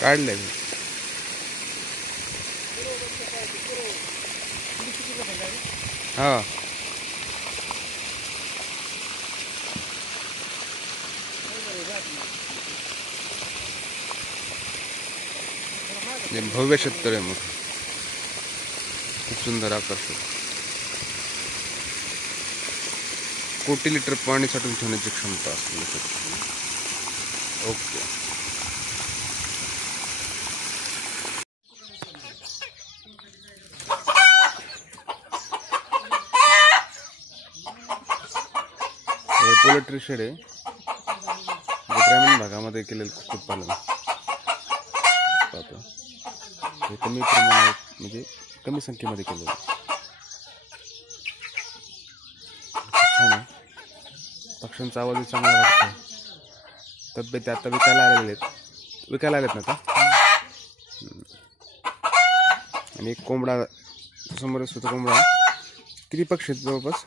काढले हा भव्य शेततळे आहे मोठं, खूप सुंदर आकर्षक. कोटी लिटर पाणी साठवून ठेवण्याची क्षमता असलेलं शेत. ओके. हे पोल्ट्री शेड आहे, ग्रामीण भागामध्ये केलेलं कुक्कुटपालन. हे कमी प्रमाणात म्हणजे कमी संख्येमध्ये केलेलं. छान आहे. पक्ष्यांचा आवाज चांगला वाटतो. तब्येत आता विकायला आलेत ना आता. आणि एक कोंबडा समोर सुद्धा कोंबडा. किती पक्षी आहेत जवळपास?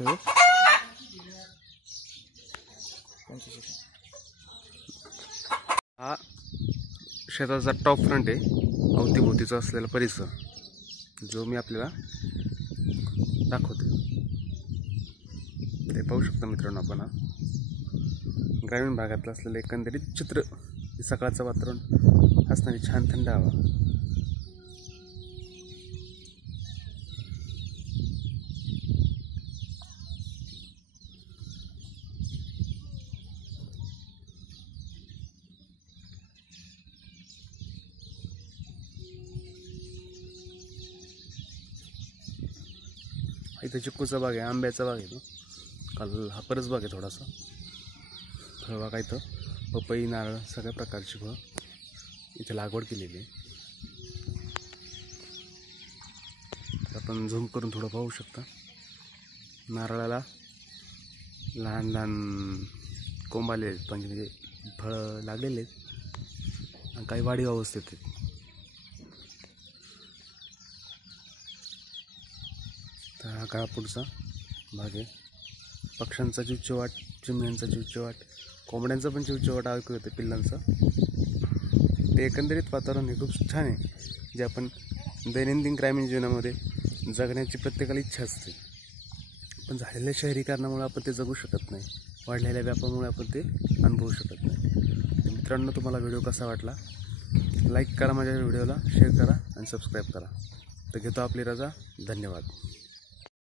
हा शेताचा टॉप फ्रंट आहे, अवतीभोवतीचा असलेला परिसर जो मी आपल्याला दाखवतो. ते पाहू शकता मित्रांनो आपण. ग्रामीण भागातलं असलेलं एकंदरीत चित्र. सकाळचं वातावरण असणारी छान थंड हवा. इथं चिक्कूचा बाग आहे, आंब्याचा बाग आहे. तो काल हा परस बाग आहे थोडासा. फळबाग आहे. इथं पपई, नारळ सगळ्या प्रकारची फळं इथे लागवड केलेली आहे. आपण झूम करून थोडं पाहू शकता. नारळाला लहान लहान कोंब आले आहेत, म्हणजे फळं लागलेले आहेत आणि काही वाढीव अवस्थेत आहेत. तर हा काळापूरचा भाग आहे. पक्ष्यांचा चिवचिवाट, चिमण्यांचा चिवचिवाट, कोंबड्यांचा पण चिवचिवाट ऐकू येतो, पिल्लांचा. ते एकंदरीत वातावरण हे खूप छान आहे, जे आपण दैनंदिन ग्रामीण जीवनामध्ये जगण्याची प्रत्येकाला इच्छा असते. पण झालेल्या शहरीकरणामुळे आपण ते जगू शकत नाही. वाढलेल्या व्यापामुळे आपण ते अनुभवू शकत नाही. मित्रांनो, तुम्हाला व्हिडिओ कसा वाटला? लाईक करा माझ्या व्हिडिओला, शेअर करा आणि सबस्क्राईब करा. तर घेतो आपली रजा. धन्यवाद.